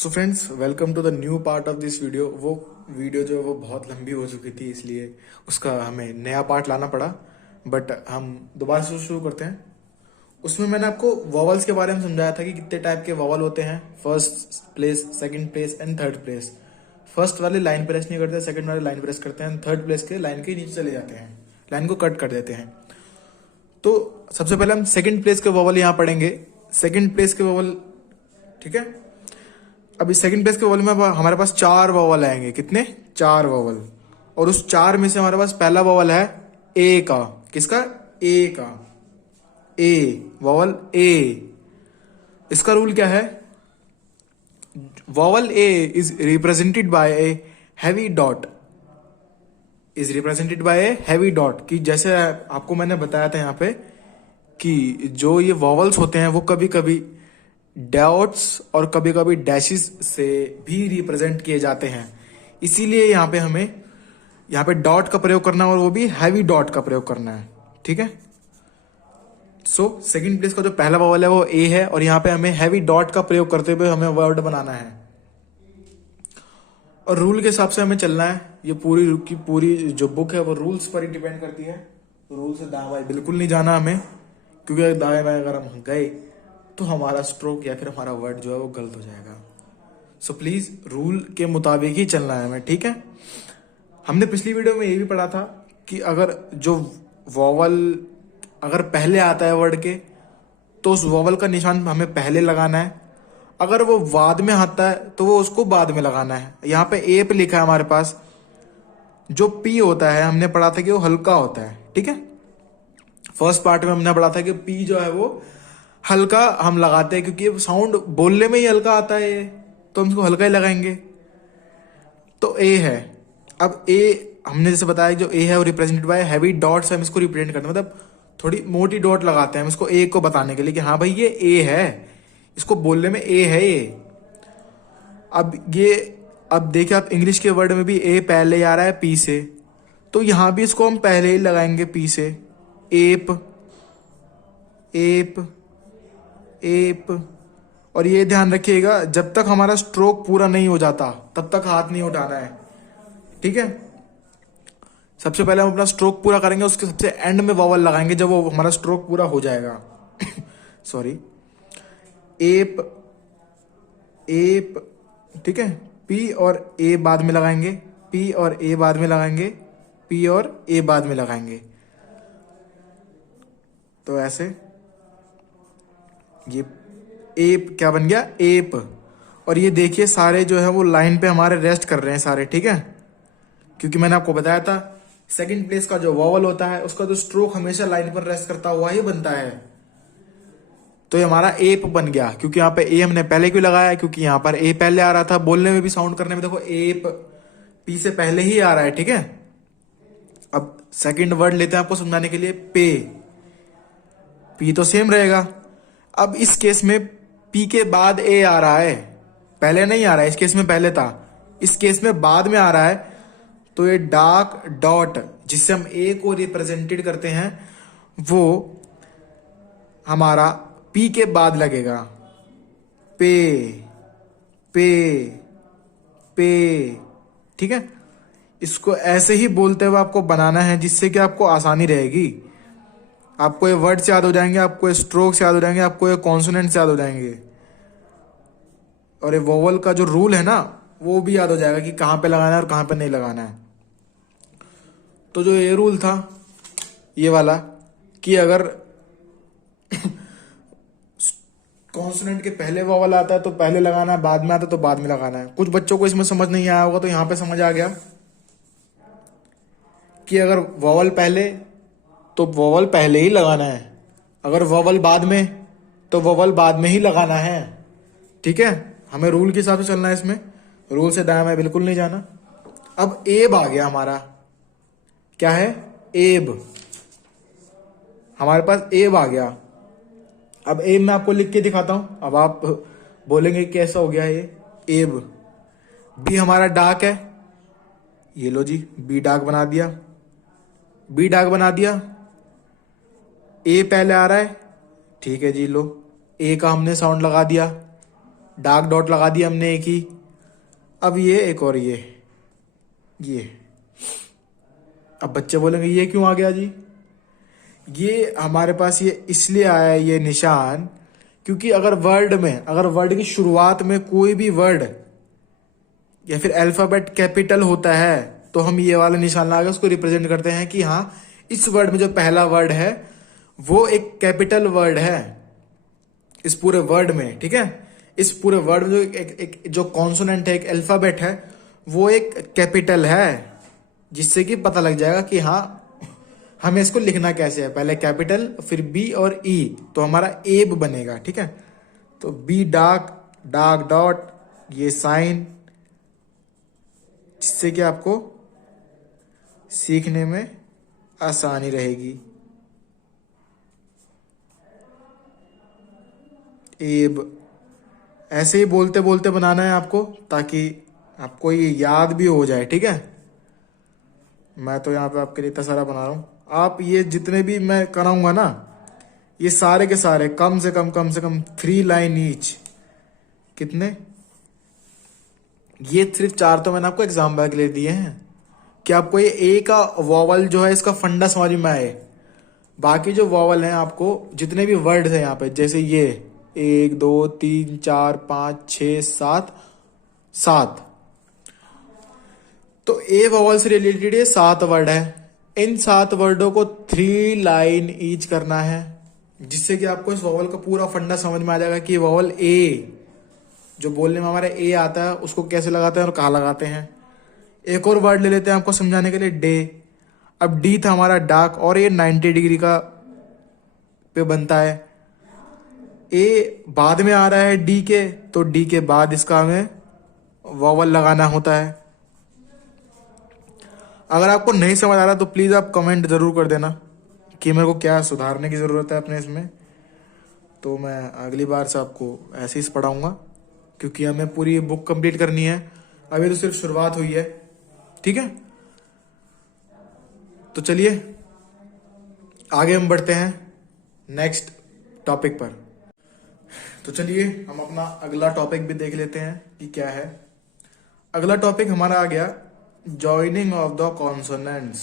So friends, welcome to the new part of this video. वो video जो है वो बहुत लंबी हो चुकी थी, इसलिए उसका हमें नया पार्ट लाना पड़ा। बट हम दोबारा से शुरू करते हैं। उसमें मैंने आपको वॉवल्स के बारे में समझाया था कि कितने टाइप के वॉवल होते हैं। First place, second place and third place. First वाले लाइन प्रेस नहीं करते, सेकंड वाले लाइन प्रेस करते हैं, थर्ड प्लेस के लाइन के नीचे चले जाते हैं, लाइन को कट कर देते हैं। तो सबसे पहले हम सेकंड प्लेस के वॉवल यहाँ पढ़ेंगे। सेकंड प्लेस के वॉवल, ठीक है। अभी सेकंड प्लेस के वॉवल में हमारे पास 4 वॉवल आएंगे। कितने? 4 वॉवल। और उस 4 में से हमारे पास पहला वॉवल है ए का। किसका? ए का। ए, वॉवल ए। इसका रूल क्या है? Vowel A is represented by a heavy dot. Is represented by a heavy dot. कि जैसे आपको मैंने बताया था यहाँ पे कि जो ये वॉवल्स होते हैं वो कभी कभी डॉट्स और कभी कभी डैशेस से भी रिप्रेजेंट किए जाते हैं। इसीलिए यहाँ पे हमें यहाँ पे डॉट का प्रयोग करना है, और वो भी हैवी डॉट का प्रयोग करना है। ठीक है। सो सेकंड प्लेस का जो पहला वॉवल है वो ए है, और यहाँ पे हमें हैवी डॉट का प्रयोग करते हुए हमें वर्ड बनाना है, और रूल के हिसाब से हमें चलना है। ये पूरी की पूरी जो बुक है वो रूल्स पर ही डिपेंड करती है। रूल से दाएं बाएं बिल्कुल नहीं जाना हमें, क्योंकि दाएं बाएं अगर हम गए तो हमारा स्ट्रोक या फिर हमारा वर्ड जो है वो गलत हो जाएगा। सो प्लीज रूल के मुताबिक ही चलना है हमें, ठीक है। हमने पिछली वीडियो में ये भी पढ़ा था कि अगर जो वॉवल अगर पहले आता है वर्ड के, तो उस वॉवल का निशान हमें पहले लगाना है। अगर वो बाद में आता है तो वो उसको बाद में लगाना है। यहाँ पे ए पे लिखा है हमारे पास। जो पी होता है हमने पढ़ा था कि वो हल्का होता है, ठीक है। फर्स्ट पार्ट में हमने पढ़ा था कि पी जो है वो हल्का हम लगाते हैं, क्योंकि साउंड बोलने में ही हल्का आता है ये, तो हम इसको हल्का ही लगाएंगे। तो ए है। अब ए हमने जैसे बताया जो ए है वो रिप्रेजेंटेड बाय हैवी डॉट से हम इसको रिप्रेजेंट करते हैं, मतलब थोड़ी मोटी डॉट लगाते हैं हम इसको ए को बताने के लिए कि हाँ भाई ये ए है, इसको बोलने में ए है ये। अब देखिए आप इंग्लिश के वर्ड में भी ए पहले आ रहा है पी से, तो यहां भी इसको हम पहले ही लगाएंगे पी से। App, app, app. और ये ध्यान रखिएगा, जब तक हमारा स्ट्रोक पूरा नहीं हो जाता तब तक हाथ नहीं उठाना है, ठीक है। सबसे पहले हम अपना स्ट्रोक पूरा करेंगे, उसके सबसे एंड में वॉवल लगाएंगे जब वो हमारा स्ट्रोक पूरा हो जाएगा। सॉरी। एप, एप, ठीक है। पी और ए बाद में लगाएंगे, पी और ए बाद में लगाएंगे, पी और ए बाद में लगाएंगे। तो ऐसे ये एप क्या बन गया? एप। और ये देखिए सारे जो है वो लाइन पे हमारे रेस्ट कर रहे हैं सारे, ठीक है। क्योंकि मैंने आपको बताया था सेकंड प्लेस का जो वॉवल होता है उसका जो स्ट्रोक हमेशा लाइन पर रेस्ट करता हुआ ही बनता है। तो ये हमारा एप बन गया, क्योंकि यहाँ पे ए हमने पहले क्यों लगाया? क्योंकि यहाँ पर ए पहले आ रहा था, बोलने में भी साउंड करने में देखो एप पी से पहले ही आ रहा है, ठीक है। अब सेकंड वर्ड लेते हैं आपको समझाने के लिए, पे। पी तो सेम रहेगा। अब इस केस में पी के बाद ए आ रहा है, पहले नहीं आ रहा है। इस केस में पहले था, इस केस में बाद में आ रहा है। तो ये डार्क डॉट जिससे हम ए को रिप्रेजेंटेड करते हैं वो हमारा पी के बाद लगेगा। पे, पे, पे, ठीक है। इसको ऐसे ही बोलते हुए आपको बनाना है, जिससे कि आपको आसानी रहेगी। आपको ये वर्ड्स याद हो जाएंगे, आपको ये स्ट्रोक्स याद हो जाएंगे, आपको ये कॉन्सोनेंट्स याद हो जाएंगे, और ये वोवल का जो रूल है ना वो भी याद हो जाएगा कि कहाँ पे लगाना है और कहाँ पे नहीं लगाना है। तो जो ये रूल था ये वाला कि अगर कॉन्सोनेंट के पहले वॉवल आता है तो पहले लगाना है, बाद में आता है तो बाद में लगाना है। कुछ बच्चों को इसमें समझ नहीं आया होगा, तो यहां पे समझ आ गया कि अगर वॉवल पहले तो वॉवल पहले ही लगाना है, अगर वॉवल बाद में तो वॉवल बाद में ही लगाना है, ठीक है। हमें रूल के हिसाब से चलना है इसमें, रूल से दाएं में बिल्कुल नहीं जाना। अब एब आ गया हमारा। क्या है? एब। हमारे पास एब आ गया। अब एब मैं आपको लिख के दिखाता हूं, अब आप बोलेंगे कैसा हो गया ये एब। बी हमारा डार्क है, ये लो जी बी डार्क बना दिया, बी डार्क बना दिया। ए पहले आ रहा है, ठीक है जी, लो ए का हमने साउंड लगा दिया। डार्क डॉट लगा दिया हमने एक ही। अब ये एक और ये अब बच्चे बोलेंगे ये क्यों आ गया जी? ये हमारे पास ये इसलिए आया है ये निशान, क्योंकि अगर वर्ड की शुरुआत में कोई भी वर्ड या फिर अल्फाबेट कैपिटल होता है तो हम ये वाला निशान लगा के उसको रिप्रेजेंट करते हैं कि हाँ, इस वर्ड में जो पहला वर्ड है वो एक कैपिटल वर्ड है इस पूरे वर्ड में, ठीक है। इस पूरे वर्ड में जो एक जो कॉन्सोनेंट है, एक अल्फाबेट है, वो एक कैपिटल है, जिससे कि पता लग जाएगा कि हाँ हमें इसको लिखना कैसे है। पहले कैपिटल फिर बी और ई, तो हमारा एब बनेगा, ठीक है। तो बी डार्क डॉट ये साइन, जिससे कि आपको सीखने में आसानी रहेगी। एब ऐसे ही बोलते बोलते बनाना है आपको, ताकि आपको ये याद भी हो जाए, ठीक है। मैं तो यहाँ पे आपके लिए इतना सारा बना रहा हूँ। आप ये जितने भी मैं कराऊंगा ना, ये सारे के सारे कम से कम 3 लाइन ईच। कितने? ये सिर्फ 4 तो मैंने आपको एग्जाम्पल के लिए दिए हैं कि आपको ये ए का वॉवल जो है इसका फंडा समझ में आए। बाकी जो वॉवल हैं, आपको जितने भी वर्ड हैं यहाँ पे, जैसे ये 1 2 3 4 5 6 7, तो ए वॉवल से रिलेटेड ये 7 वर्ड है। इन 7 वर्डों को 3 लाइन ईच करना है, जिससे कि आपको इस वॉवल का पूरा फंडा समझ में आ जाएगा कि वॉवल ए जो बोलने में हमारा ए आता है उसको कैसे लगाते हैं और कहाँ लगाते हैं। एक और वर्ड ले लेते हैं आपको समझाने के लिए, डे। अब डी था हमारा डार्क, और ये 90 डिग्री का पे बनता है। ए बाद में आ रहा है डी के, तो डी के बाद इसका हमें वॉवल लगाना होता है। अगर आपको नहीं समझ आ रहा तो प्लीज आप कमेंट जरूर कर देना कि मेरे को क्या सुधारने की जरूरत है अपने इसमें, तो मैं अगली बार से आपको ऐसे ही पढ़ाऊंगा, क्योंकि हमें पूरी बुक कंप्लीट करनी है। अभी तो सिर्फ शुरुआत हुई है, ठीक है। तो चलिए आगे हम बढ़ते हैं नेक्स्ट टॉपिक पर। तो चलिए हम अपना अगला टॉपिक भी देख लेते हैं कि क्या है। अगला टॉपिक हमारा आ गया joining of the consonants.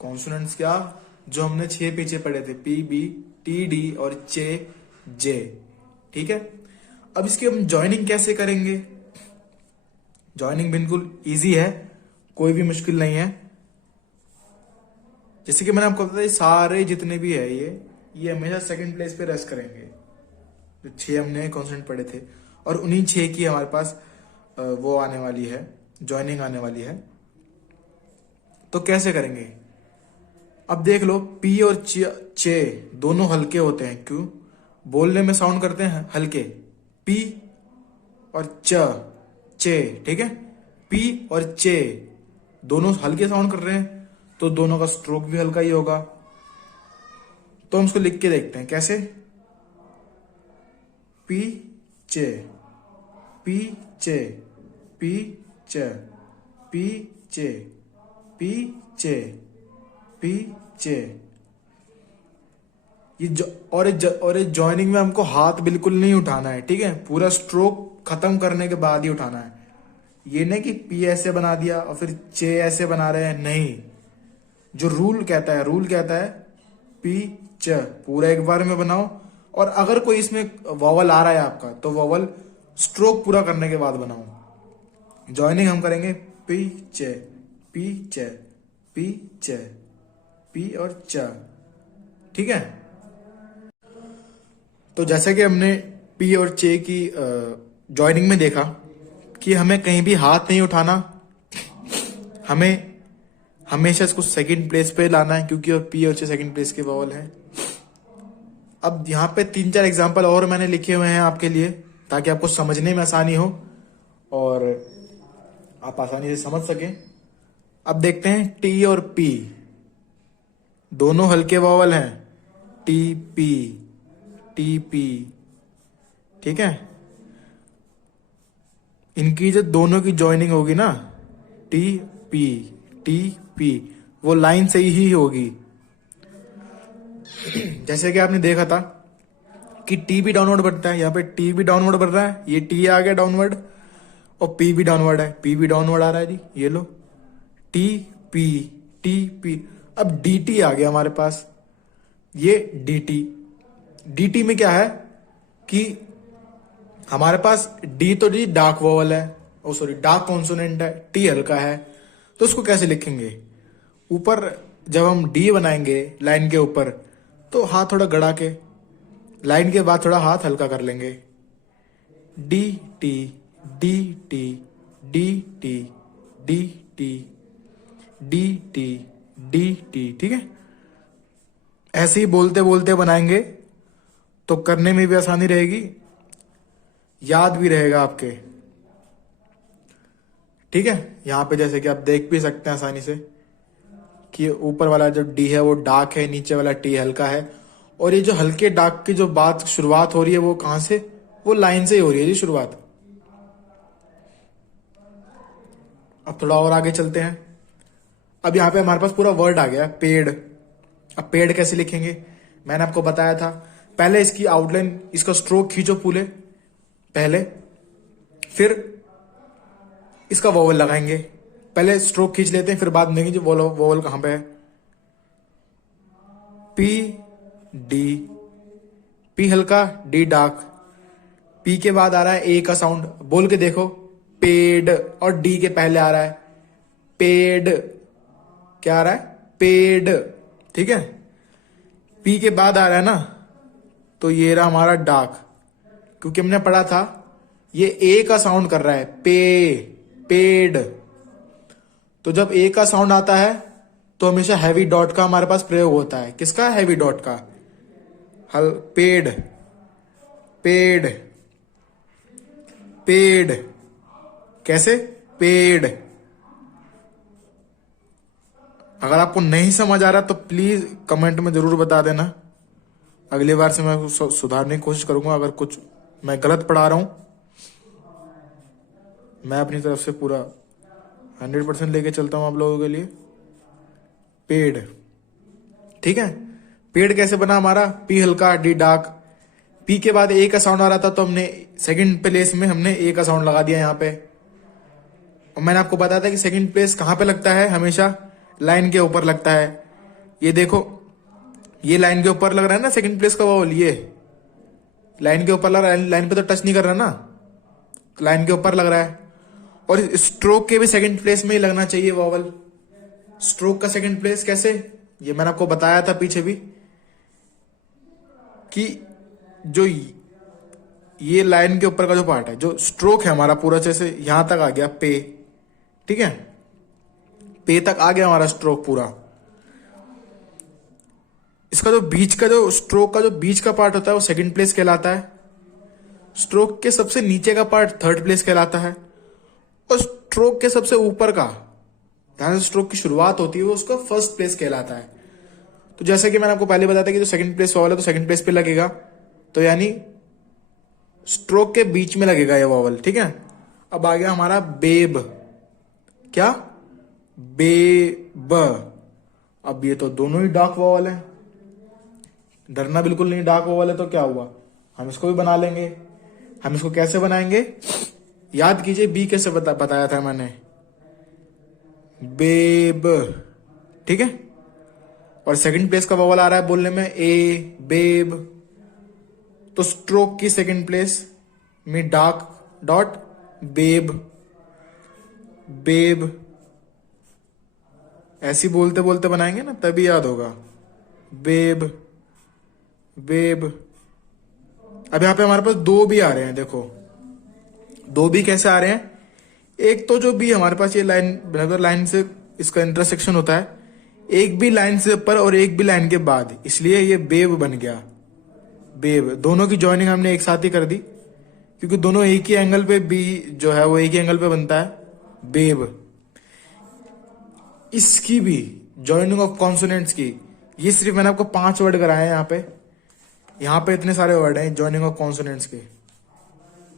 Consonants क्या? जो हमने 6 पीछे पढ़े थे, पी बी टी डी और चे जे, ठीक है। अब इसकी हम जॉइनिंग कैसे करेंगे? जॉइनिंग बिल्कुल इजी है, कोई भी मुश्किल नहीं है। जैसे कि मैंने आपको बताया, सारे जितने भी है ये हमेशा सेकंड प्लेस पे रेस्ट करेंगे। जो 6 हमने कॉन्सोनेंट पढ़े थे, और उन्हीं 6 की हमारे पास वो आने वाली है, जॉइनिंग आने वाली है। तो कैसे करेंगे? अब देख लो, पी और चे दोनों हल्के होते हैं। क्यों? बोलने में साउंड करते हैं हल्के, पी और चे, ठीक है। पी और चे दोनों हल्के साउंड कर रहे हैं, तो दोनों का स्ट्रोक भी हल्का ही होगा। तो हम उसको लिख के देखते हैं कैसे। पी चे, पी चे, पी चे, पी चे, पी चे, पी चे। ये जॉइनिंग में हमको हाथ बिल्कुल नहीं उठाना है, ठीक है। पूरा स्ट्रोक खत्म करने के बाद ही उठाना है। ये नहीं कि पी ऐसे बना दिया और फिर चे ऐसे बना रहे हैं, नहीं। जो रूल कहता है पी च पूरा एक बार में बनाओ, और अगर कोई इसमें वॉवल आ रहा है आपका, तो वॉवल स्ट्रोक पूरा करने के बाद बनाओ। जॉइनिंग हम करेंगे पी चे, पी चे, पी चे, पी और च, ठीक है। तो जैसे कि हमने पी और चे की जॉइनिंग में देखा कि हमें कहीं भी हाथ नहीं उठाना, हमें हमेशा इसको सेकंड प्लेस पे लाना है, क्योंकि पी और चे सेकंड प्लेस के वॉवल हैं। अब यहाँ पे 3-4 एग्जांपल और मैंने लिखे हुए हैं आपके लिए, ताकि आपको समझने में आसानी हो और आप आसानी से समझ सकें। अब देखते हैं, टी और पी दोनों हल्के वॉवल हैं, टी पी, ठीक है। इनकी जो दोनों की जॉइनिंग होगी ना, टी पी, वो लाइन से ही होगी। जैसे कि आपने देखा था कि टी भी डाउनवर्ड बढ़ता है। यहाँ पे टी भी डाउनवर्ड बढ़ रहा है, ये टी आ गया डाउनवर्ड, और पी भी डाउनवर्ड है, पी भी डाउनवर्ड आ रहा है जी, ये लो टी पी टी पी। अब डी टी आ गया हमारे पास, ये डी टी। डी टी में क्या है कि हमारे पास डी तो जी डार्क वोवल है, ओ सॉरी डार्क कॉन्सोनेंट है, टी हल्का है, तो उसको कैसे लिखेंगे? ऊपर जब हम डी बनाएंगे लाइन के ऊपर, तो हाथ थोड़ा गड़ा के लाइन के बाद थोड़ा हाथ हल्का कर लेंगे। D T D T D T D T D T D T, ठीक है। ऐसे ही बोलते बोलते बनाएंगे तो करने में भी आसानी रहेगी, याद भी रहेगा आपके, ठीक है। यहां पे जैसे कि आप देख भी सकते हैं आसानी से कि ऊपर वाला जो डी है वो डार्क है, नीचे वाला टी हल्का है, और ये जो हल्के डार्क की जो बात शुरुआत हो रही है वो कहां से? वो लाइन से ही हो रही है जी शुरुआत। अब थोड़ा और आगे चलते हैं। अब यहाँ पे हमारे पास पूरा वर्ड आ गया पेड़। अब पेड़ कैसे लिखेंगे? मैंने आपको बताया था, पहले इसकी आउटलाइन, इसका स्ट्रोक खींचो पूरे पहले, फिर इसका वोवल लगाएंगे। पहले स्ट्रोक खींच लेते हैं, फिर बाद में देखेंगे वोवल कहां पे है। पी डी, पी हल्का डी डार्क, पी के बाद आ रहा है ए का साउंड, बोल के देखो पेड, और डी के पहले आ रहा है पेड, क्या आ रहा है? पेड, ठीक है। पी के बाद आ रहा है ना, तो ये रहा हमारा डार्क, क्योंकि हमने पढ़ा था ये ए का साउंड कर रहा है, पेड। तो जब ए का साउंड आता है तो हमेशा हैवी डॉट का हमारे पास प्रयोग होता है। किसका? हैवी डॉट का। पेड पेड पेड, कैसे? पेड़। अगर आपको नहीं समझ आ रहा तो प्लीज कमेंट में जरूर बता देना, अगली बार से मैं सुधारने की कोशिश करूंगा। अगर कुछ मैं गलत पढ़ा रहा हूं, मैं अपनी तरफ से पूरा 100% लेके चलता हूं आप लोगों के लिए। पेड़, ठीक है। पेड़ कैसे बना हमारा? पी हल्का डी डार्क, पी के बाद ए का साउंड आ रहा था तो हमने सेकंड प्लेस में हमने ए का साउंड लगा दिया यहाँ पे। और मैंने आपको बताया था कि सेकंड प्लेस कहां पे लगता है? हमेशा लाइन के ऊपर लगता है। ये देखो, ये लाइन के ऊपर लग रहा है ना सेकंड प्लेस का वोवल, ये लाइन के ऊपर लग रहा है, लाइन पे तो टच नहीं कर रहा ना, लाइन के ऊपर लग रहा है। और स्ट्रोक के भी सेकंड प्लेस में ही लगना चाहिए वोवल। स्ट्रोक का सेकंड प्लेस कैसे? ये मैंने आपको बताया था पीछे भी कि जो ये लाइन के ऊपर का जो पार्ट है, जो स्ट्रोक है हमारा पूरा, जैसे यहां तक आ गया पे, ठीक है, पे तक आ गया हमारा स्ट्रोक पूरा। इसका जो बीच का, जो स्ट्रोक का जो बीच का पार्ट होता है वो सेकंड प्लेस कहलाता है। स्ट्रोक के सबसे नीचे का पार्ट थर्ड प्लेस कहलाता है, और स्ट्रोक के सबसे ऊपर का, जहां से स्ट्रोक की शुरुआत होती है, वो उसका फर्स्ट प्लेस कहलाता है। तो जैसे कि मैंने आपको पहले बताया था कि जो सेकंड प्लेस वॉवल है तो सेकंड प्लेस पे लगेगा, तो यानी स्ट्रोक के बीच में लगेगा ये वॉवल, ठीक है। अब आ गया हमारा बेब। क्या? बेब। अब ये तो दोनों ही डार्क वॉवल है, डरना बिल्कुल नहीं। डार्क वॉवल है तो क्या हुआ, हम इसको भी बना लेंगे। हम इसको कैसे बनाएंगे? याद कीजिए, बी कैसे बताया था मैंने, बेब, ठीक है। और सेकंड प्लेस का वोवल आ रहा है बोलने में ए, बेब, तो स्ट्रोक की सेकंड प्लेस में डार्क डॉट बेब, बेब। ऐसी बोलते बोलते बनाएंगे ना तभी याद होगा, बेब, बेब। अब यहां पे हमारे पास दो भी आ रहे हैं, देखो दो भी कैसे आ रहे हैं। एक तो जो भी हमारे पास ये लाइन, बराबर लाइन से इसका इंटरसेक्शन होता है, एक भी लाइन से ऊपर और एक भी लाइन के बाद, इसलिए ये बेब बन गया, बेब। दोनों की ज्वाइनिंग हमने एक साथ ही कर दी, क्योंकि दोनों एक ही एंगल पे, बी जो है वो एक ही एंगल पे बनता है, बेब। इसकी भी ज्वाइनिंग ऑफ कॉन्सोनेंट्स की, ये सिर्फ मैंने आपको 5 वर्ड कराए हैं यहाँ पे इतने सारे वर्ड हैं ज्वाइनिंग ऑफ कॉन्सोनेंट्स के।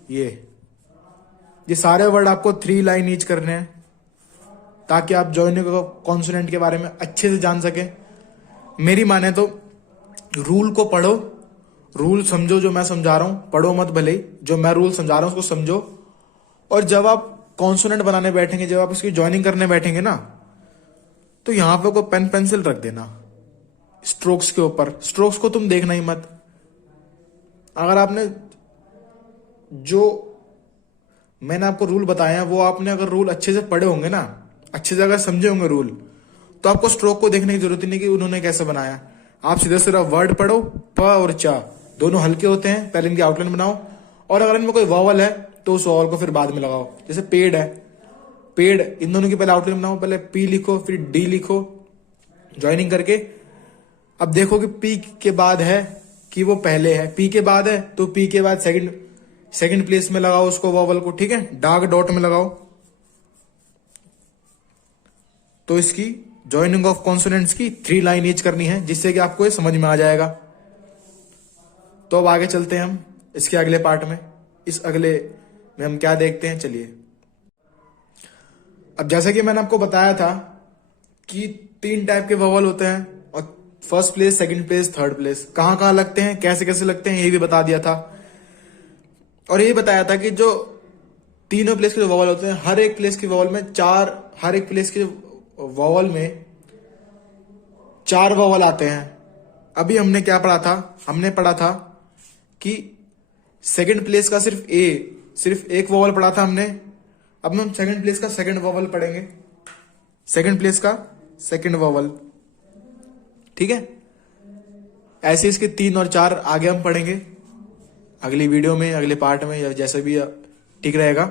ये सारे वर्ड आपको 3 लाइन ईच करने हैं, ताकि आप ज्वाइनिंग ऑफ कॉन्सोनेंट के बारे में अच्छे से जान सकें। मेरी माने तो रूल को पढ़ो रूल समझो जो मैं समझा रहा हूं, पढ़ो मत भले ही, जो मैं रूल समझा रहा हूं उसको समझो। और जब आप कॉन्सोनेंट बनाने बैठेंगे, जब आप इसकी ज्वाइनिंग करने बैठेंगे ना, तो यहां पे कोई पेन पेंसिल रख देना स्ट्रोक्स के ऊपर। स्ट्रोक्स को तुम देखना ही मत। अगर आपने जो मैंने आपको रूल बताए हैं वो आपने अगर रूल अच्छे से पढ़े होंगे ना, अच्छे से अगर समझे होंगे रूल, तो आपको स्ट्रोक को देखने की जरूरत ही नहीं कि उन्होंने कैसे बनाया। आप सीधे सिर्फ वर्ड पढ़ो, प और चा दोनों हल्के होते हैं, पहले इनकी आउटलाइन बनाओ, और अगर इनमें कोई वॉवल है तो उस वॉवल को फिर बाद में लगाओ। जैसे पेड़ है, पेड़, इन दोनों की पहले आउटलाइन बनाओ, पहले पी लिखो फिर डी लिखो ज्वाइनिंग करके। अब देखो कि पी के बाद है कि वो पहले है, पी के बाद है तो पी के बाद सेकंड प्लेस में लगाओ उसको वॉवल को, ठीक है, डार्क डॉट में लगाओ। तो इसकी ज्वाइनिंग ऑफ कॉन्सोनेंट्स की 3 लाइन ईच करनी है, जिससे कि आपको ये समझ में आ जाएगा। तो अब आगे चलते हैं हम इसके अगले पार्ट में। इस अगले में हम क्या देखते हैं, चलिए। अब जैसे कि मैंने आपको बताया था कि 3 टाइप के वॉवल होते हैं, और first place, second place, third place कहां कहां लगते हैं, कैसे कैसे लगते हैं, ये भी बता दिया था। और ये बताया था कि जो तीनों प्लेस के जो वॉवल होते हैं, हर एक प्लेस के वॉवल में हर एक प्लेस के वॉवल में 4 वॉवल आते हैं। अभी हमने क्या पढ़ा था, हमने पढ़ा था कि सेकंड प्लेस का सिर्फ एक वॉवल पढ़ा था हमने। अब हम सेकंड प्लेस का सेकंड वॉवल पढ़ेंगे, सेकंड प्लेस का सेकंड वॉवल, ठीक है। ऐसे इसके 3 और 4 आगे हम पढ़ेंगे अगली वीडियो में, अगले पार्ट में, या जैसे भी ठीक रहेगा।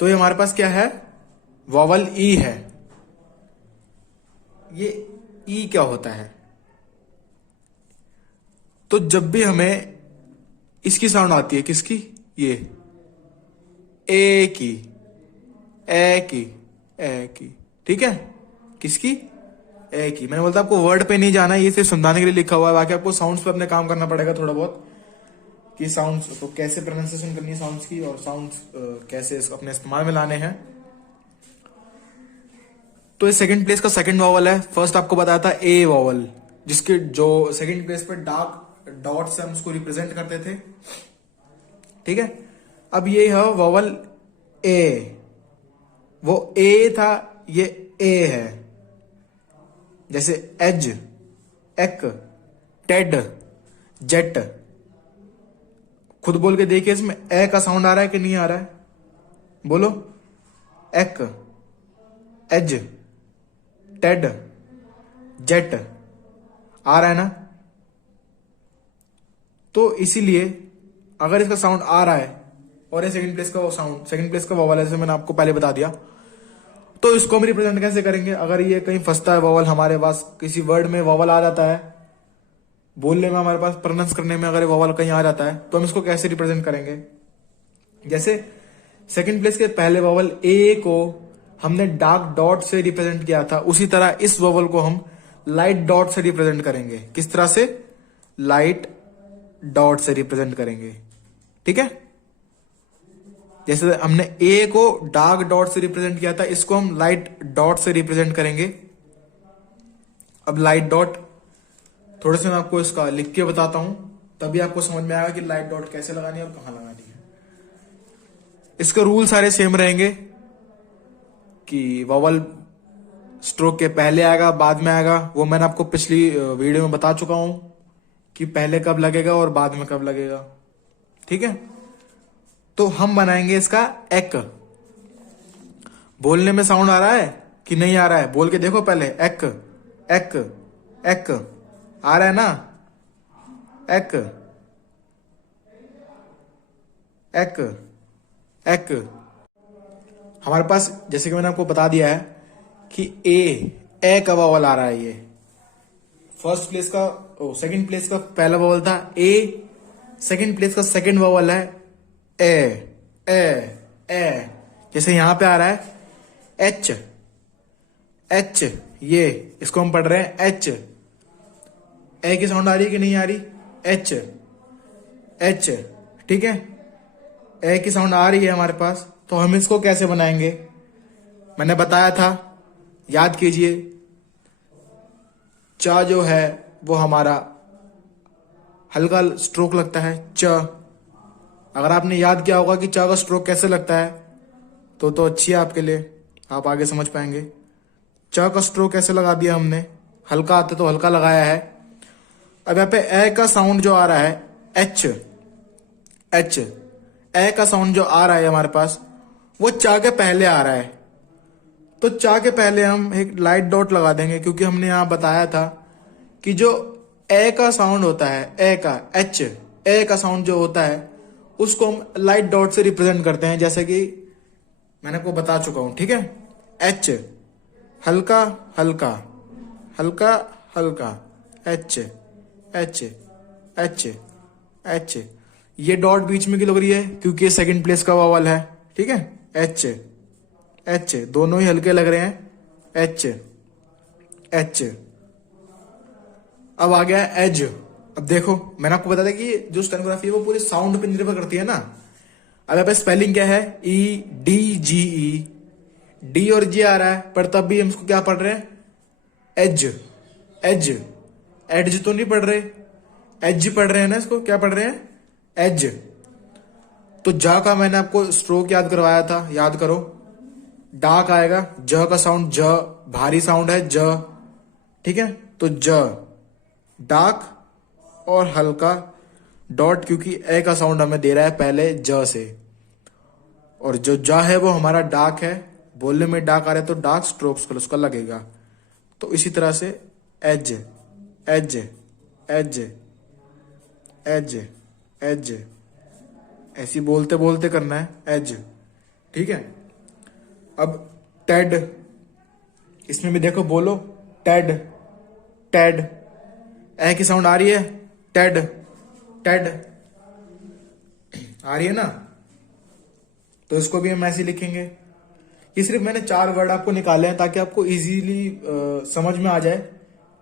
तो ये हमारे पास क्या है, वॉवल ई है। ये ई क्या होता है, तो जब भी हमें इसकी साउंड आती है, किसकी, ये ए की, ए की, ए की, ठीक है, किसकी, ए की। मैंने बोलता आपको वर्ड पे नहीं जाना है, ये सिर्फ समझाने के लिए लिखा हुआ है, बाकी आपको साउंड्स पे अपने काम करना पड़ेगा थोड़ा बहुत, कि साउंड्स को कैसे प्रोनाउंसिएशन करनी है साउंड्स की, और साउंड्स कैसे अपने इस्तेमाल में लाने हैं। तो इस सेकंड प्लेस का सेकंड वॉवल है। फर्स्ट आपको बताया था ए वॉवल, जिसके जो सेकंड प्लेस पे डार्क डॉट से हम उसको रिप्रेजेंट करते थे, ठीक है। अब ये है वॉवल ए, वो ए था, ये ए है। जैसे एज, एक, टेड, जेट। खुद बोल के देखिए, इसमें ए का साउंड आ रहा है कि नहीं आ रहा है, बोलो। एक, एज, टेड, जेट आ रहा है ना। तो इसीलिए अगर इसका साउंड आ रहा है और ये सेकंड प्लेस का वो साउंड, सेकंड प्लेस का वॉवल है, जैसे मैंने आपको पहले बता दिया, तो इसको हम रिप्रेजेंट कैसे करेंगे। अगर ये कहीं फंसता है वॉवल, हमारे पास किसी वर्ड में वॉवल आ जाता है, बोलने में हमारे पास, प्रोनाउंस करने में अगर वॉवल कहीं आ जाता है, तो हम इसको कैसे रिप्रेजेंट करेंगे। जैसे सेकंड प्लेस के पहले वॉवल ए को हमने डार्क डॉट से रिप्रेजेंट किया था, उसी तरह इस वॉवल को हम लाइट डॉट से रिप्रेजेंट करेंगे। किस तरह से, लाइट डॉट से रिप्रेजेंट करेंगे, ठीक है। जैसे हमने ए को डार्क डॉट से रिप्रेजेंट किया था, इसको हम लाइट डॉट से रिप्रेजेंट करेंगे। अब लाइट डॉट थोड़े से मैं आपको इसका लिख के बताता हूं, तभी आपको समझ में आएगा कि लाइट डॉट कैसे लगानी है और कहां लगानी है। इसके रूल सारे सेम रहेंगे कि वॉवल स्ट्रोक के पहले आएगा, बाद में आएगा। वो मैंने आपको पिछली वीडियो में बता चुका हूं कि पहले कब लगेगा और बाद में कब लगेगा, ठीक है। तो हम बनाएंगे इसका एक। बोलने में साउंड आ रहा है कि नहीं आ रहा है, बोल के देखो पहले। एक, एक, एक आ रहा है ना, एक, एक, एक। हमारे पास जैसे कि मैंने आपको बता दिया है कि ए का वॉवल आ रहा है। ये फर्स्ट प्लेस का, सेकंड प्लेस का पहला वॉवल था ए, सेकंड प्लेस का सेकंड वॉवल है ए, ए, ए। जैसे यहां पे आ रहा है एच, एच, ये इसको हम पढ़ रहे हैं एच। ए की साउंड आ रही है कि नहीं आ रही, एच, एच, ठीक है। ए की साउंड आ रही है हमारे पास, तो हम इसको कैसे बनाएंगे, मैंने बताया था, याद कीजिए। चा जो है वो हमारा हल्का स्ट्रोक लगता है च। अगर आपने याद किया होगा कि च का स्ट्रोक कैसे लगता है तो अच्छी है आपके लिए, आप आगे समझ पाएंगे। च का स्ट्रोक कैसे लगा दिया हमने, हल्का आता तो हल्का लगाया है। अब यहाँ पे ए का साउंड जो आ रहा है एच, एच ए का साउंड जो आ रहा है हमारे पास वो चा के पहले आ रहा है, तो चा के पहले हम एक लाइट डॉट लगा देंगे, क्योंकि हमने यहां बताया था कि जो ए का साउंड होता है, ए का एच, ए का साउंड जो होता है उसको हम लाइट डॉट से रिप्रेजेंट करते हैं, जैसे कि मैंने आपको बता चुका हूं। ठीक है, एच हल्का हल्का हल्का हल्का, एच एच एच एच। ये डॉट बीच में क्यों लग रही है, क्योंकि ये सेकंड प्लेस का वावल है। ठीक है, एच एच, दोनों ही हल्के लग रहे हैं, एच एच। अब आ गया एज। अब देखो मैंने आपको बताया था कि जो स्टेनोग्राफी है वो पूरे साउंड पे निर्भर करती है ना। अब यहाँ पे स्पेलिंग क्या है, ई डी जी ई, डी और जी आ रहा है, पर तब भी हम इसको क्या पढ़ रहे हैं, एज एज। एज तो नहीं पढ़ रहे, एज पढ़ रहे हैं ना, इसको क्या पढ़ रहे हैं, एज। तो जा का मैंने आपको स्ट्रोक याद करवाया था, याद करो। डाक आएगा, ज का साउंड, ज भारी साउंड है ज। ठीक है, तो ज डाक और हल्का डॉट, क्योंकि ए का साउंड हमें दे रहा है पहले ज से, और जो जा है वो हमारा डाक है, बोलने में डाक आ रहा है तो डाक स्ट्रोक्स का उसका लगेगा। तो इसी तरह से एज एज एज एज एज, ऐसी बोलते बोलते करना है एज। ठीक है, अब टेड, इसमें भी देखो बोलो टेड टेड, ए की साउंड आ रही है, टेड टेड आ रही है ना, तो इसको भी हम ऐसे लिखेंगे। ये सिर्फ मैंने 4 वर्ड आपको निकाले हैं ताकि आपको इजीली समझ में आ जाए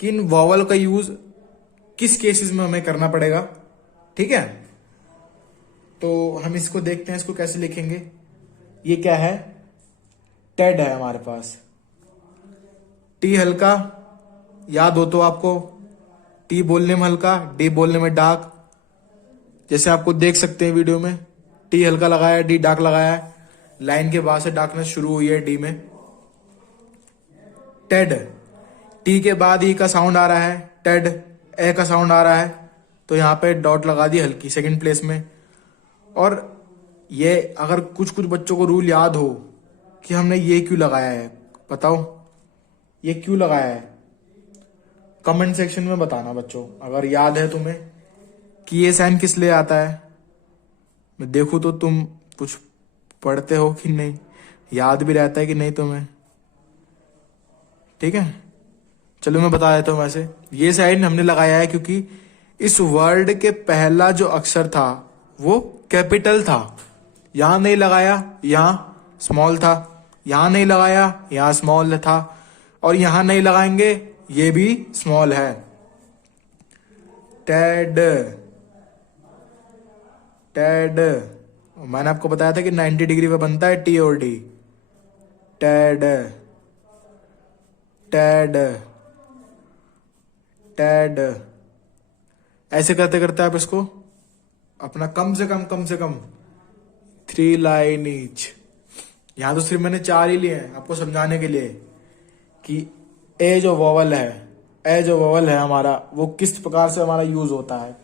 कि इन वॉवल का यूज किस केसेस में हमें करना पड़ेगा। ठीक है, तो हम इसको देखते हैं, इसको कैसे लिखेंगे। ये क्या है, टेड है हमारे पास, टी हल्का, याद हो तो आपको, टी बोलने में हल्का, डी बोलने में डार्क, जैसे आपको देख सकते हैं वीडियो में, टी हल्का लगाया है, डी डार्क लगाया है, लाइन के बाद से डार्कनेस शुरू हुई है डी में। टेड, टी के बाद ई का साउंड आ रहा है, टेड ए का साउंड आ रहा है, तो यहां पे डॉट लगा दी हल्की सेकंड प्लेस में। और ये अगर कुछ कुछ बच्चों को रूल याद हो कि हमने ये क्यों लगाया है, बताओ ये क्यों लगाया है, कमेंट सेक्शन में बताना बच्चों, अगर याद है तुम्हें कि ये साइन किस लिए आता है। मैं देखूं तो तुम कुछ पढ़ते हो कि नहीं, याद भी रहता है कि नहीं तुम्हें। ठीक है, चलो मैं बता देता हूं। वैसे ये साइन हमने लगाया है क्योंकि इस वर्ड के पहला जो अक्षर था वो कैपिटल था, यहां नहीं लगाया, यहां स्मॉल था, यहां नहीं लगाया, यहां स्मॉल था, और यहां नहीं लगाएंगे, ये भी स्मॉल है। टेड टेड, मैंने आपको बताया था कि 90 डिग्री पे बनता है टी और डी। टेड टेड टेड, ऐसे करते करते आप इसको अपना कम से कम 3 लाइन ईच। यहां तो सिर्फ मैंने 4 ही लिए हैं आपको समझाने के लिए कि ए जो वोवल है हमारा, वो किस प्रकार से हमारा यूज होता है।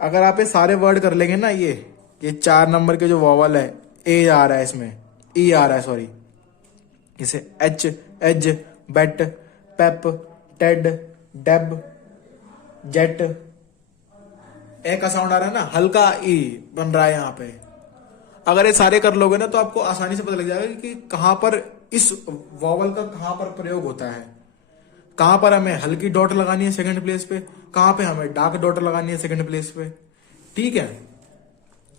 अगर आप ये सारे वर्ड कर लेंगे ना, ये 4 नंबर के जो वोवल है, ए आ रहा है इसमें, ई आ रहा है सॉरी, जैसे एच, एज, बेट, पेप, टेड, डेब, जेट, ए का साउंड आ रहा है ना, हल्का ई बन रहा है यहाँ पे। अगर ये सारे कर लोगे ना तो आपको आसानी से पता लग जाएगा कि कहां पर इस वॉवल का कहां पर प्रयोग होता है, कहां पर हमें हल्की डॉट लगानी है सेकंड प्लेस पे, कहां पे हमें डार्क डॉट लगानी है सेकंड प्लेस पे। ठीक है,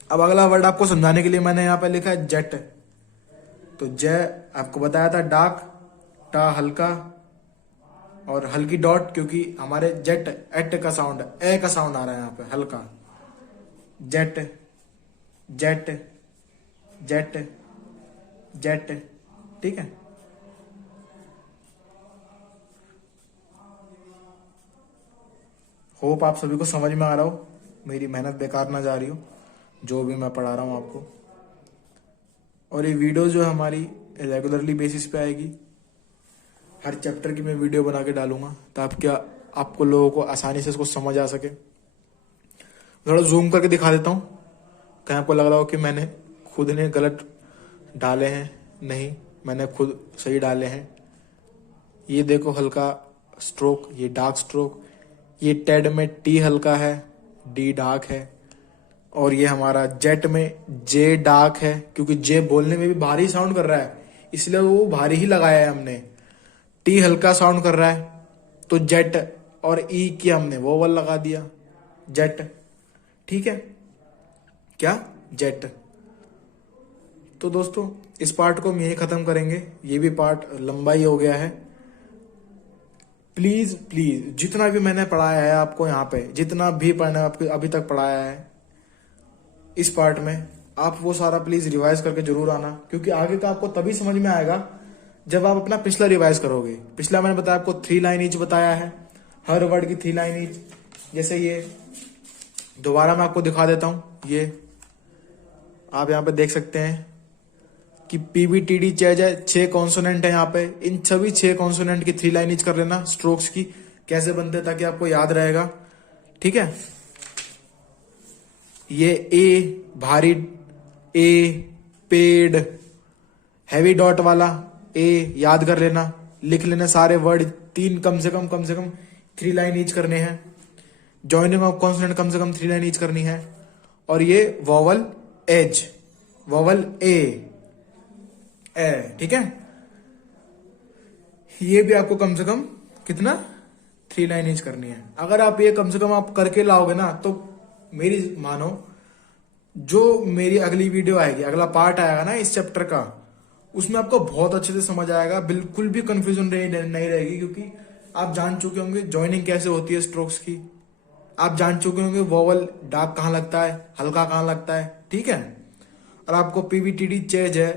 अब अगला वर्ड आपको समझाने के लिए मैंने यहां पे लिखा है जेट। तो जय आपको बताया था डार्क, टा हल्का और हल्की डॉट, क्योंकि हमारे जेट एट का साउंड, ए का साउंड आ रहा है यहाँ पे हल्का, जेट जेट जेट जेट। ठीक है, होप आप सभी को समझ में आ रहा हो, मेरी मेहनत बेकार ना जा रही हो जो भी मैं पढ़ा रहा हूँ आपको। और ये वीडियो जो है हमारी रेगुलरली बेसिस पे आएगी, हर चैप्टर की मैं वीडियो बना के डालूंगा ताकि आपको लोगों को आसानी से इसको समझ आ सके। थोड़ा जूम करके दिखा देता हूँ, कहीं आपको लग रहा हो कि मैंने खुद ने गलत डाले हैं। नहीं, मैंने खुद सही डाले हैं। ये देखो हल्का स्ट्रोक, ये डार्क स्ट्रोक, ये टेड में टी हल्का है, डी डार्क है, और ये हमारा जेट में जे डार्क है, क्योंकि जे बोलने में भी भारी साउंड कर रहा है इसलिए वो भारी ही लगाया है हमने। टी हल्का साउंड कर रहा है तो जेट, और ई की हमने वोवल लगा दिया, जेट। ठीक है, क्या जेट। तो दोस्तों इस पार्ट को हम यही खत्म करेंगे, ये भी पार्ट लंबा ही हो गया है। प्लीज प्लीज जितना भी मैंने पढ़ाया है आपको यहाँ पे, जितना भी पढ़ना आपको अभी तक पढ़ाया है इस पार्ट में, आप वो सारा प्लीज रिवाइज करके जरूर आना, क्योंकि आगे का आपको तभी समझ में आएगा जब आप अपना पिछला रिवाइज करोगे। पिछला मैंने बताया आपको 3 लाइन ईच बताया है, हर वर्ड की 3 लाइन ईच। जैसे ये दोबारा मैं आपको दिखा देता हूं, ये आप यहाँ पे देख सकते हैं कि पीबीटीडी 6 कॉन्सोनेंट है यहाँ पे। इन सभी 6 कॉन्सोनेंट की 3 लाइन ईच कर लेना, स्ट्रोक्स की कैसे बनते हैं ताकि आपको याद रहेगा। ठीक है, ये ए भारी, ए पेड, हैवी डॉट वाला ए याद कर लेना, लिख लेना सारे वर्ड। 3 कम से कम 3 लाइन ईच करने हैं। जॉइनिंग ऑफ कॉन्सोनेंट कम से कम 3 लाइन ईच करनी है। और ये वॉवल एज, वॉवल ए, ठीक है, ये भी आपको कम से कम कितना 3 लाइन ईच करनी है। अगर आप ये कम से कम आप करके लाओगे ना, तो मेरी मानो जो मेरी अगली वीडियो आएगी, अगला पार्ट आएगा ना इस चैप्टर का, उसमें आपको बहुत अच्छे से समझ आएगा, बिल्कुल भी कंफ्यूजन नहीं रहेगी, क्योंकि आप जान चुके होंगे जॉइनिंग कैसे होती है स्ट्रोक्स की, आप जान चुके होंगे वोवल डार्क कहाँ लगता है, हल्का कहाँ लगता है। ठीक है, और आपको पीबीटीडी चेज है।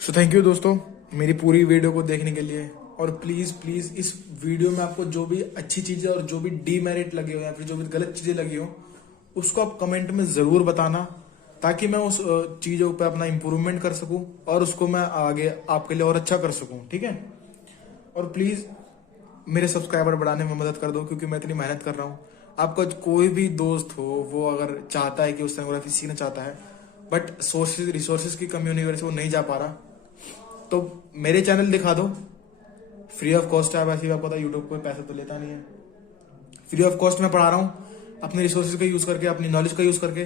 सो थैंक यू दोस्तों मेरी पूरी वीडियो को देखने के लिए। और प्लीज प्लीज इस वीडियो में आपको जो भी अच्छी चीजें और जो भी डीमेरिट लगे हो या फिर जो भी गलत चीजें लगी हो उसको आप कमेंट में जरूर बताना, ताकि मैं उस चीजों पे अपना इंप्रूवमेंट कर सकूं और उसको मैं आगे आपके लिए और अच्छा कर सकूं। ठीक है, और प्लीज मेरे सब्सक्राइबर बढ़ाने में मदद कर दो, क्योंकि मैं इतनी मेहनत कर रहा हूँ। आपका कोई भी दोस्त हो, वो अगर चाहता है कि उस स्टेनोग्राफी सीखना चाहता है, बट सोर्सेज रिसोर्सेज की कमी होने की वजह से वो नहीं जा पा रहा, तो मेरे चैनल दिखा दो, फ्री ऑफ कॉस्ट है। वैसे भी आपको पता है यूट्यूब कोई पैसा तो लेता नहीं है, फ्री ऑफ कॉस्ट में पढ़ा रहा हूँ अपने रिसोर्सेज का यूज करके, अपनी नॉलेज का यूज करके।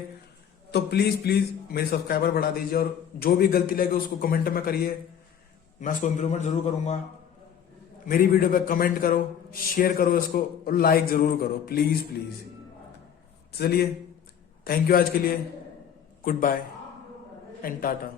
तो प्लीज प्लीज मेरे सब्सक्राइबर बढ़ा दीजिए, और जो भी गलती लगे उसको कमेंट में करिए, मैं उसको इम्प्रूवमेंट जरूर करूंगा। मेरी वीडियो पे कमेंट करो, शेयर करो इसको, और लाइक जरूर करो, प्लीज प्लीज। चलिए, थैंक यू आज के लिए, गुड बाय एंड टाटा।